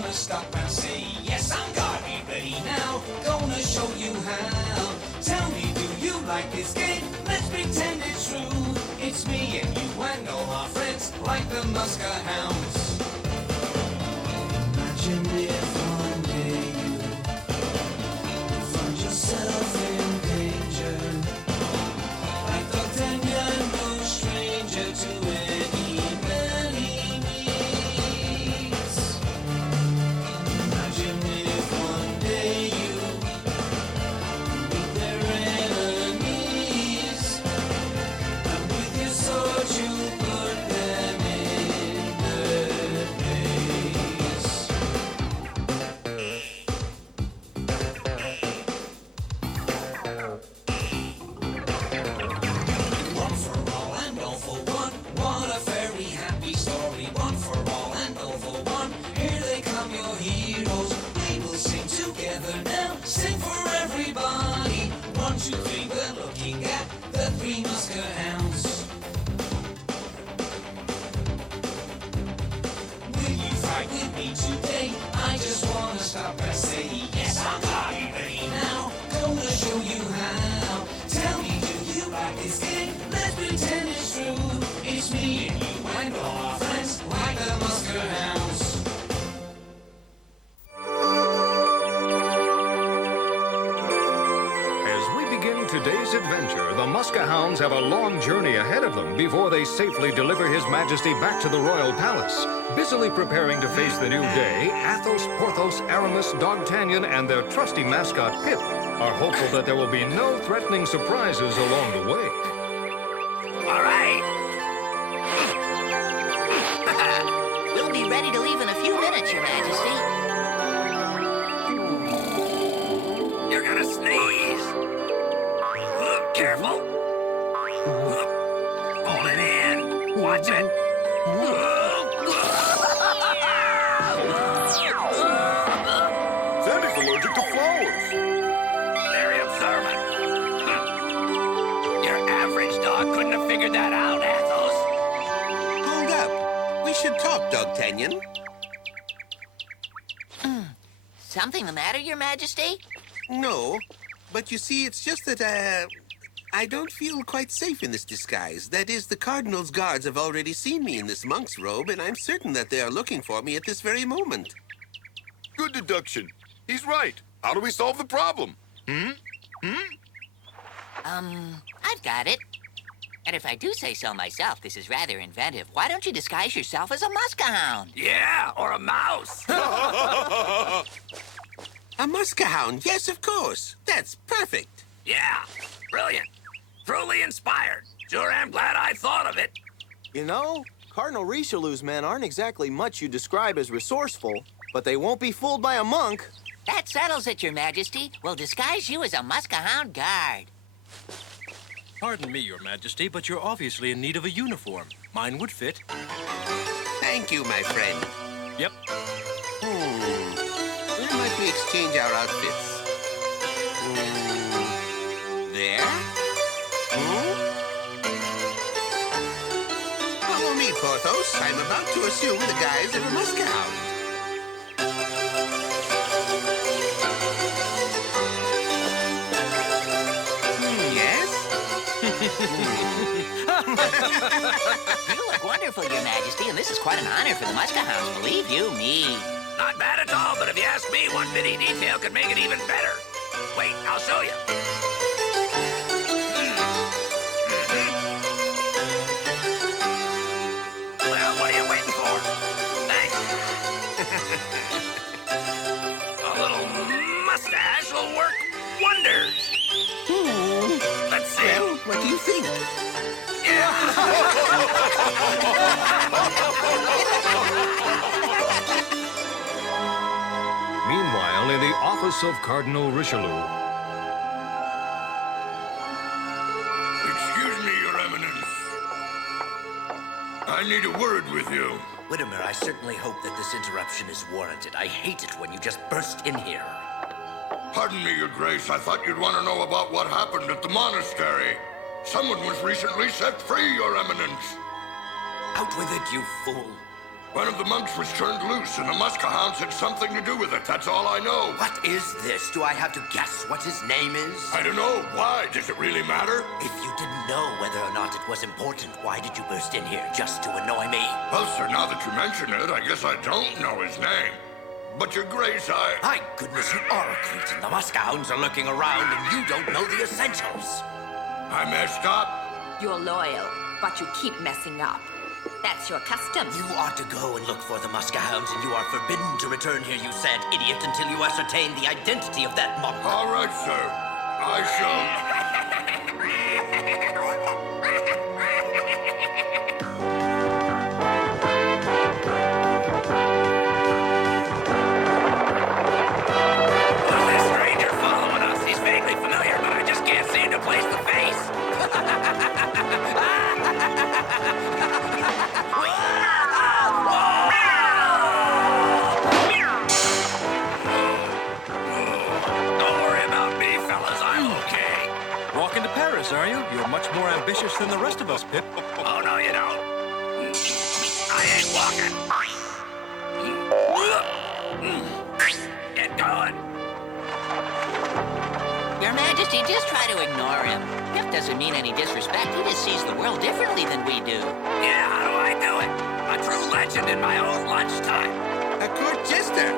wanna stop and say, yes, I'm gonna be ready now. Gonna show you how. Tell me, do you like this game? Let's pretend it's true. It's me and you and all our friends, like the Muskehounds. Imagine if one day you find yourself in danger. Like Dogtanian, no stranger to any man he meets. Imagine if one day you meet their enemies, and with your sword you put them in their place. One for all and all for one. What a very happy story. One for all and all for one. Here they come, your heroes. We will sing together now. Sing for everybody. 1, 2, 3, we're looking at the Three Muskehounds. Will you fight with me today? I just wanna stop and say, yes, I'm gonna be ready now. Gonna show you how. Tell me, do you like this game? Let's pretend it's true. It's me and you and all our friends, like the Muskehounds. As we begin today's adventure, the Muskehounds have a long journey ahead of them before they safely deliver His Majesty back to the royal palace. Busily preparing to face the new day, Athos, Porthos, Aramis, Dogtanian, and their trusty mascot, Pip, are hopeful that there will be no threatening surprises along the way. All right. We'll be ready to leave in a few minutes, Your Majesty. You're gonna sneeze. Careful. Hold it in. Watch it. Sandy's allergic to flowers. Very observant. Your average dog couldn't have figured that out, Athos. Hold up. We should talk, Dogtanian. Something the matter, Your Majesty? No, but you see, it's just that, I don't feel quite safe in this disguise. That is, the Cardinal's guards have already seen me in this monk's robe, and I'm certain that they are looking for me at this very moment. Good deduction. He's right. How do we solve the problem? I've got it. And if I do say so myself, this is rather inventive. Why don't you disguise yourself as a Muskehound? Yeah, or a mouse. A Muskehound, yes, of course. That's perfect. Yeah, brilliant. Truly inspired. Sure am glad I thought of it. You know, Cardinal Richelieu's men aren't exactly much you describe as resourceful, but they won't be fooled by a monk. That settles it, Your Majesty. We'll disguise you as a Muskehound guard. Pardon me, Your Majesty, but you're obviously in need of a uniform. Mine would fit. Thank you, my friend. Yep. Where might we exchange our outfits? There? Follow me, Porthos. I'm about to assume the guise of a Muskehound. Yes? You look wonderful, Your Majesty, and this is quite an honor for the Muskehounds, believe you me. Not bad at all, but if you ask me, one bitty detail could make it even better. Wait, I'll show you. Well, what are you waiting for? Thanks. A little mustache will work wonders. Let's see. Well, what do you think? Meanwhile, in the office of Cardinal Richelieu. Excuse me, Your Eminence. I need a word with you. Whittimer, I certainly hope that this interruption is warranted. I hate it when you just burst in here. Pardon me, Your Grace. I thought you'd want to know about what happened at the monastery. Someone was recently set free, Your Eminence. Out with it, you fool. One of the monks was turned loose, and the Muskehounds had something to do with it. That's all I know. What is this? Do I have to guess what his name is? I don't know. Why? Does it really matter? If you didn't know whether or not it was important, why did you burst in here? Just to annoy me? Well, sir, now that you mention it, I guess I don't know his name. But your grace, My goodness, you are a cretin. The Muskehounds are looking around, and you don't know the essentials. I messed up. You're loyal, but you keep messing up. That's your custom. You ought to go and look for the Muskehounds, and you are forbidden to return here, you sad idiot, until you ascertain the identity of that monk. All right, sir. I shall. Who's this stranger following us? He's vaguely familiar, but I just can't seem to place the face. Are you? You're much more ambitious than the rest of us, Pip. Oh, no, you don't. I ain't walking. Get going. Your Majesty, just try to ignore him. Pip doesn't mean any disrespect. He just sees the world differently than we do. Yeah, how do I do it? A true legend in my own lunchtime. A court jester.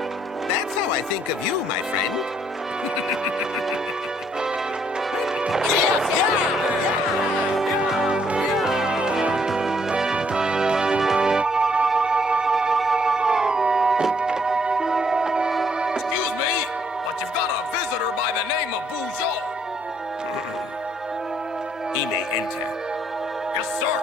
That's how I think of you, my friend. Excuse me, but you've got a visitor by the name of Bougeot. He may enter. Yes, sir.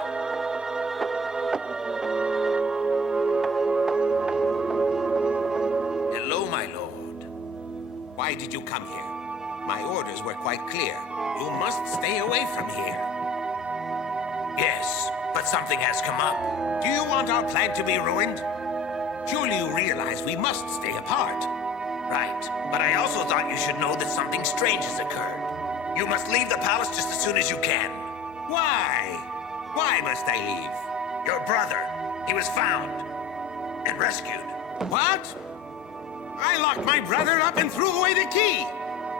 Hello, my lord. Why did you come here? My orders were quite clear. You must stay away from here. Yes, but something has come up. Do you want our plan to be ruined? Surely you realize we must stay apart. Right, but I also thought you should know that something strange has occurred. You must leave the palace just as soon as you can. Why? Why must I leave? Your brother, he was found and rescued. What? I locked my brother up and threw away the key.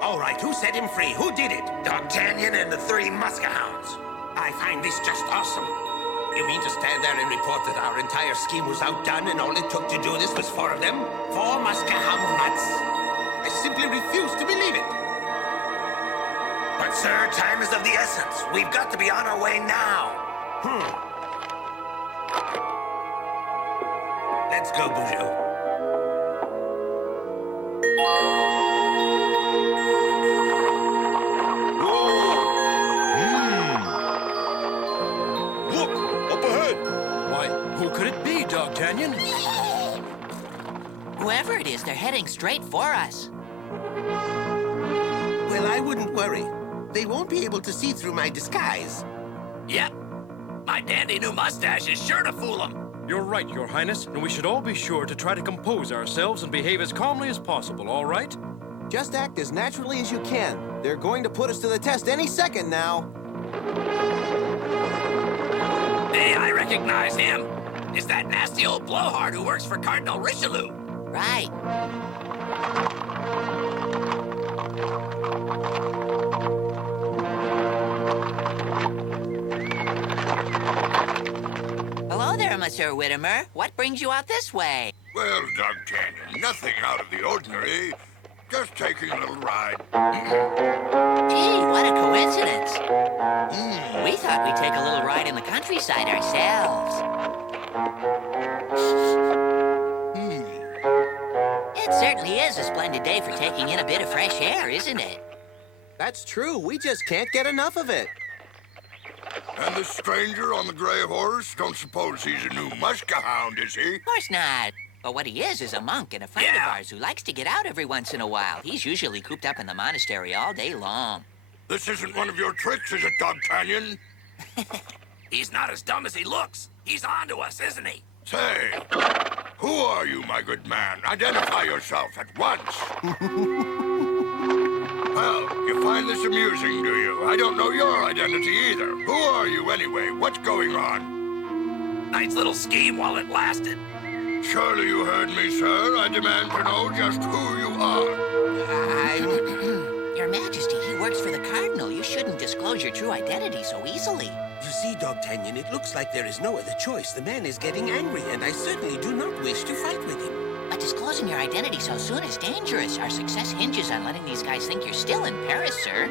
All right, who set him free? Who did it? Dogtanian and the Three Muskehounds. I find this just awesome. You mean to stand there and report that our entire scheme was outdone and all it took to do this was 4 of them? 4 Muskehound mutts? I simply refuse to believe it. But, sir, time is of the essence. We've got to be on our way now. Let's go, Bougeot. Look! Up ahead! Why, who could it be, Dogtanian? Whoever it is, they're heading straight for us. Well, I wouldn't worry. They won't be able to see through my disguise. Yep. My dandy new mustache is sure to fool them. You're right, Your Highness, and we should all be sure to try to compose ourselves and behave as calmly as possible, all right? Just act as naturally as you can. They're going to put us to the test any second now. Hey, I recognize him. It's that nasty old blowhard who works for Cardinal Richelieu. Right. Hello there, Monsieur Whittimer. What brings you out this way? Well, Dogtanian, nothing out of the ordinary. Just taking a little ride. Gee, what a coincidence. We thought we'd take a little ride in the countryside ourselves. It certainly is a splendid day for taking in a bit of fresh air, isn't it? That's true. We just can't get enough of it. And the stranger on the gray horse? Don't suppose he's a new Muskehound, is he? Of course not. But what he is a monk and a friend of ours who likes to get out every once in a while. He's usually cooped up in the monastery all day long. This isn't one of your tricks, is it, Dogtanian? He's not as dumb as he looks. He's on to us, isn't he? Say, who are you, my good man? Identify yourself at once. Well, you find this amusing, do you? I don't know your identity either. Who are you, anyway? What's going on? Nice little scheme while it lasted. Surely you heard me, sir. I demand to know just who you are. Your Majesty, he works for the Cardinal. You shouldn't disclose your true identity so easily. You see, Dogtanian, it looks like there is no other choice. The man is getting angry, and I certainly do not wish to fight with him. But disclosing your identity so soon is dangerous. Our success hinges on letting these guys think you're still in Paris, sir.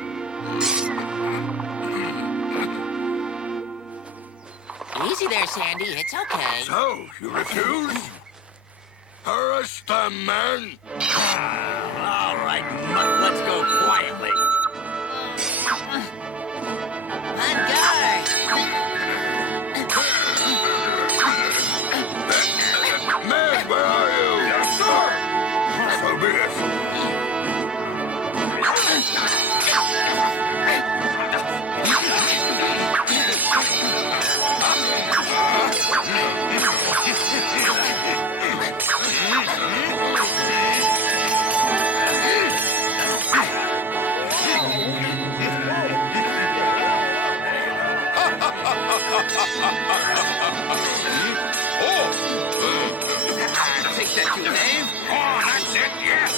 Easy there, Sandy. It's okay. So, you refuse? Arrest the man. All right, Mutt, let's go quietly. On guard! Man, where are you? Yes, sir. So be it. Take that, you knave. Oh, that's it, yes.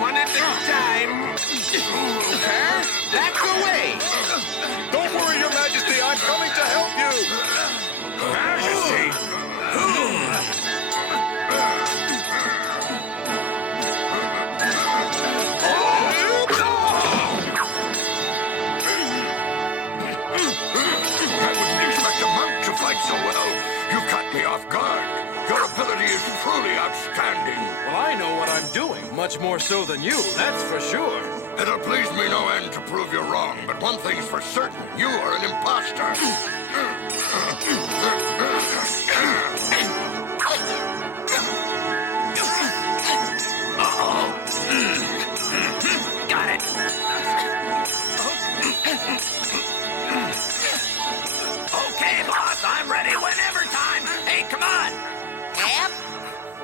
One at a time. Sir, back away. Don't worry, Your Majesty. I'm coming to help you. Majesty? I wouldn't expect a monk to fight so well. You caught me off guard. Your ability is truly outstanding. Well, I know what I'm doing, much more so than you, that's for sure. It'll please me no end to prove you're wrong, but one thing's for certain. You are an imposter. Got it. Okay, boss, I'm ready whenever time. Hey, come on. Yep.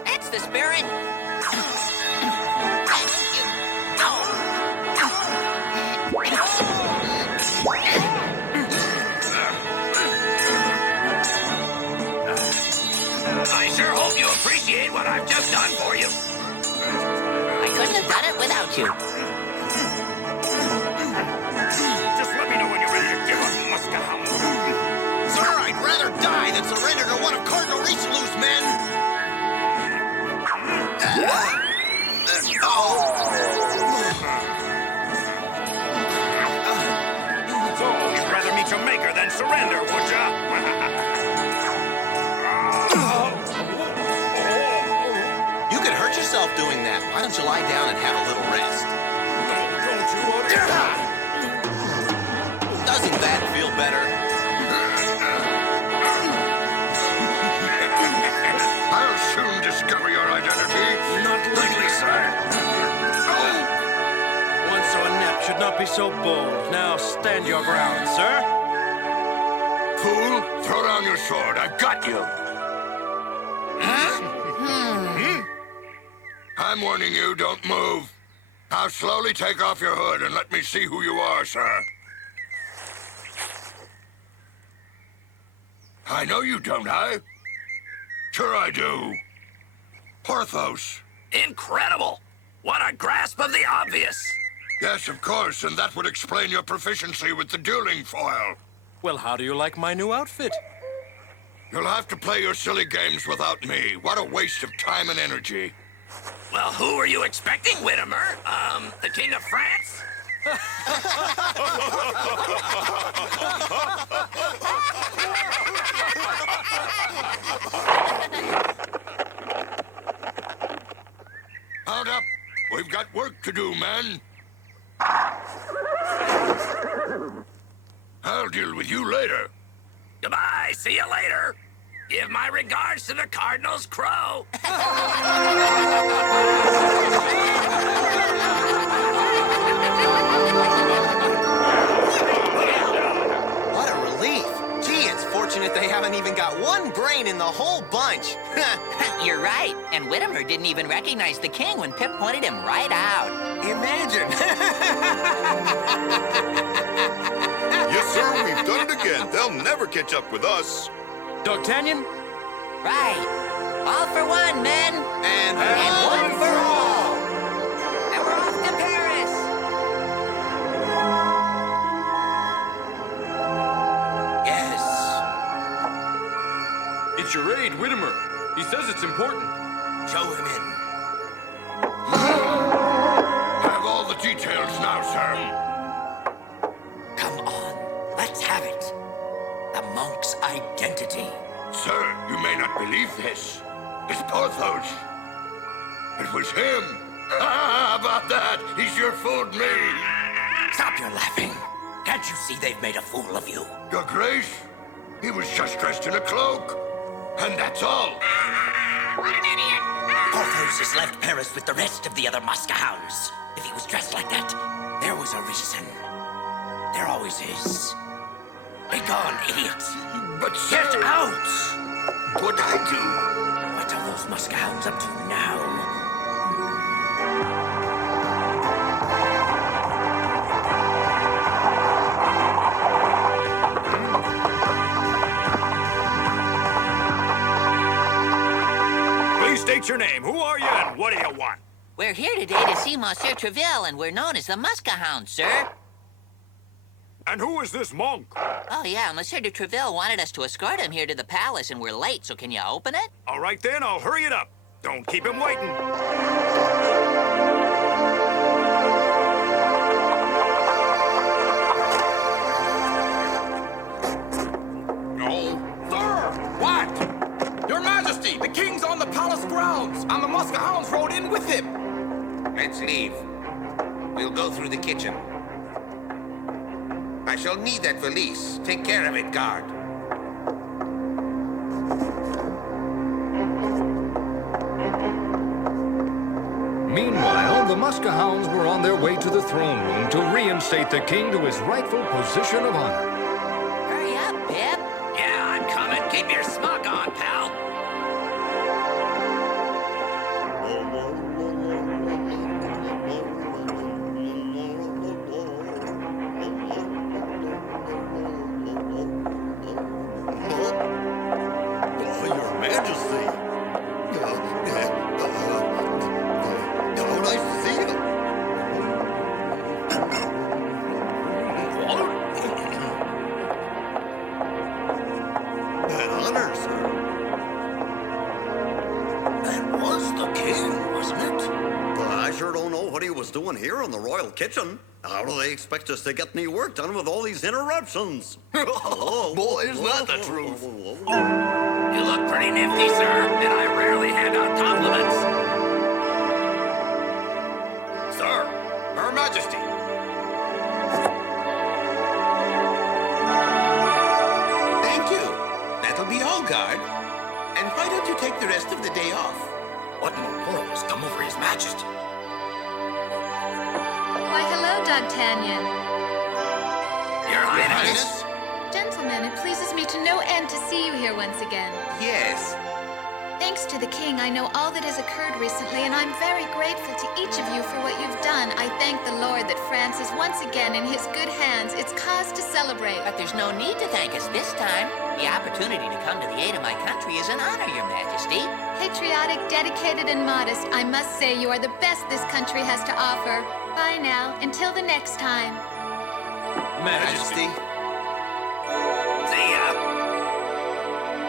That's the spirit. I sure hope you appreciate what I've just done for you. I couldn't have done it without you. Just let me know when you're ready to give up, Muskehound. Sir, I'd rather die than surrender to one of Cardinal Richelieu's men. So, you'd rather meet your maker than surrender, would ya? You could hurt yourself doing that. Why don't you lie down and have a little rest? Don't you worry. Doesn't that feel better? I'll soon discover your identity. Not likely, sir. One so inept should not be so bold. Now stand your ground, sir. Fool, throw down your sword. I've got you. I'm warning you, don't move. Now slowly take off your hood and let me see who you are, sir. I know you, don't I? Sure I do. Porthos. Incredible. What a grasp of the obvious. Yes, of course, and that would explain your proficiency with the dueling foil. Well, how do you like my new outfit? You'll have to play your silly games without me. What a waste of time and energy. Well, who were you expecting, Whittimer? The King of France? Mount up. We've got work to do, men. I'll deal with you later. Goodbye. See you later. Give my regards to the Cardinal's crow. What a relief. Gee, it's fortunate they haven't even got one brain in the whole bunch. You're right. And Whittimer didn't even recognize the king when Pip pointed him right out. Imagine. Yes, sir, we've done it again. They'll never catch up with us. Dogtanian? Right. All for one, men. And one for all. And we're off to Paris. Yes. It's your aide, Whittimer. He says it's important. Show him in. Have all the details now, sir. Come on. Let's have it. The monk's identity. Sir, you may not believe this. It's Porthos. It was him. How about that? He sure fooled me. Stop your laughing. Can't you see they've made a fool of you? Your Grace, he was just dressed in a cloak. And that's all. What an idiot. Porthos has left Paris with the rest of the other Muskehounds. If he was dressed like that, there was a reason. There always is. Be gone, idiot. But sir... Get out! What'd I do? What are those Muskehounds up to now? Please state your name. Who are you and what do you want? We're here today to see Monsieur Treville, and we're known as the Muskehound, sir. And who is this monk? Oh, yeah, Monsieur de Treville wanted us to escort him here to the palace, and we're late, so can you open it? All right, then, I'll hurry it up. Don't keep him waiting. The king's on the palace grounds, and the Muskehounds rode in with him. Let's leave. We'll go through the kitchen. I shall need that valise. Take care of it, guard. Meanwhile, the Muskehounds were on their way to the throne room to reinstate the king to his rightful position of honor. Hurry up, Pip. Yeah, I'm coming. Keep your smock on, pal. Your Majesty. How nice to see you. An honor, sir. That was the king, wasn't it? I sure don't know what he was doing here in the royal kitchen. How do they expect us to get any work done with all these interruptions? Oh, boy, is that the truth. You look pretty nifty, sir, and I rarely hand out compliments. Sir, Her Majesty. Thank you. That'll be all, guard. And why don't you take the rest of the day off? What in the world has come over His Majesty? Why, hello, Dogtanian. Your Highness? Gentlemen, it pleases me to no end to see you here once again. Yes. Thanks to the king, I know all that has occurred recently, and I'm very grateful to each of you for what you've done. I thank the Lord that France is once again in his good hands. It's cause to celebrate. But there's no need to thank us this time. The opportunity to come to the aid of my country is an honor, Your Majesty. Patriotic, dedicated, and modest, I must say you are the best this country has to offer. Bye now, until the next time. Majesty. See ya.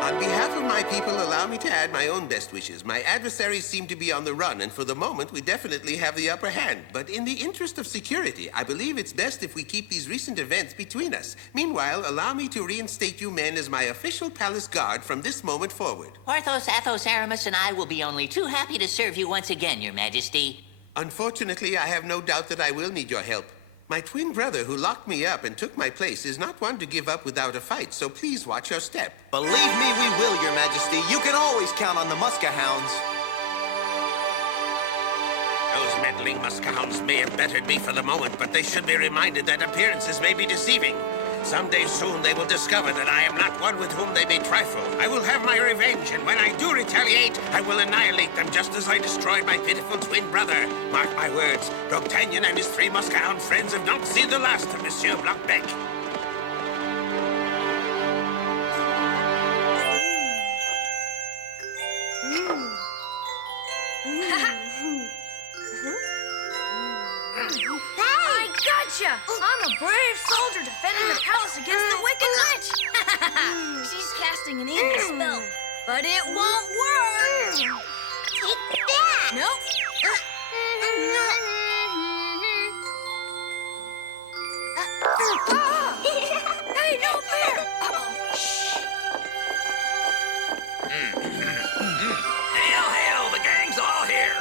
On behalf of my people, allow me to add my own best wishes. My adversaries seem to be on the run, and for the moment, we definitely have the upper hand. But in the interest of security, I believe it's best if we keep these recent events between us. Meanwhile, allow me to reinstate you men as my official palace guard from this moment forward. Porthos, Athos, Aramis, and I will be only too happy to serve you once again, Your Majesty. Unfortunately, I have no doubt that I will need your help. My twin brother who locked me up and took my place is not one to give up without a fight, so please watch your step. Believe me, we will, Your Majesty. You can always count on the Muskehounds. Those meddling Muskehounds may have bettered me for the moment, but they should be reminded that appearances may be deceiving. Someday soon they will discover that I am not one with whom they may trifle. I will have my revenge, and when I do retaliate, I will annihilate them just as I destroyed my pitiful twin brother. Mark my words, D'Artagnan and his three Muskehound friends have not seen the last of Monsieur Blockbeck. I gotcha! I'm a brave soldier defending the palace against the wicked witch. She's casting an evil spell, but it won't work. Take that! Nope. Hey, no fair! Hail, hail, the gang's all here.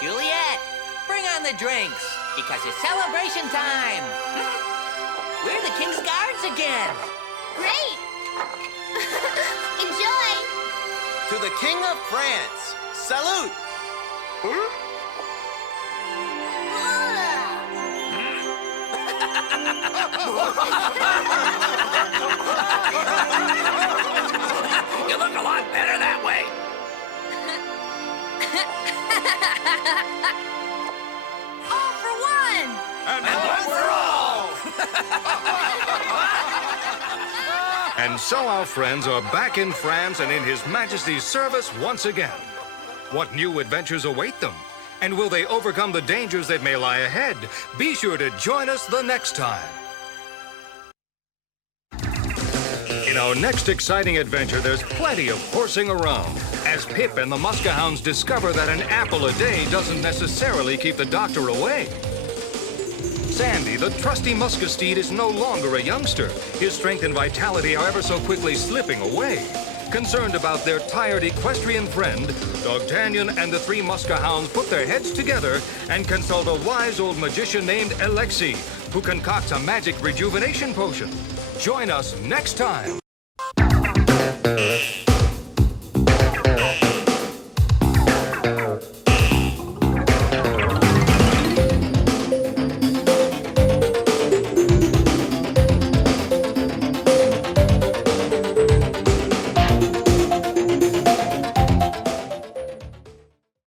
Juliet, bring on the drinks, because it's celebration time. We're the King's Guards again. Great! Enjoy! To the King of France, salute! You look a lot better that way. All for one! And one for all! And so our friends are back in France and in His Majesty's service once again. What new adventures await them? And will they overcome the dangers that may lie ahead? Be sure to join us the next time. In our next exciting adventure, there's plenty of horsing around, as Pip and the Muskehounds discover that an apple a day doesn't necessarily keep the doctor away. Sandy, the trusty Muskesteed, is no longer a youngster. His strength and vitality are ever so quickly slipping away. Concerned about their tired equestrian friend, Dogtanian and the Three Muskehounds put their heads together and consult a wise old magician named Alexi, who concocts a magic rejuvenation potion. Join us next time.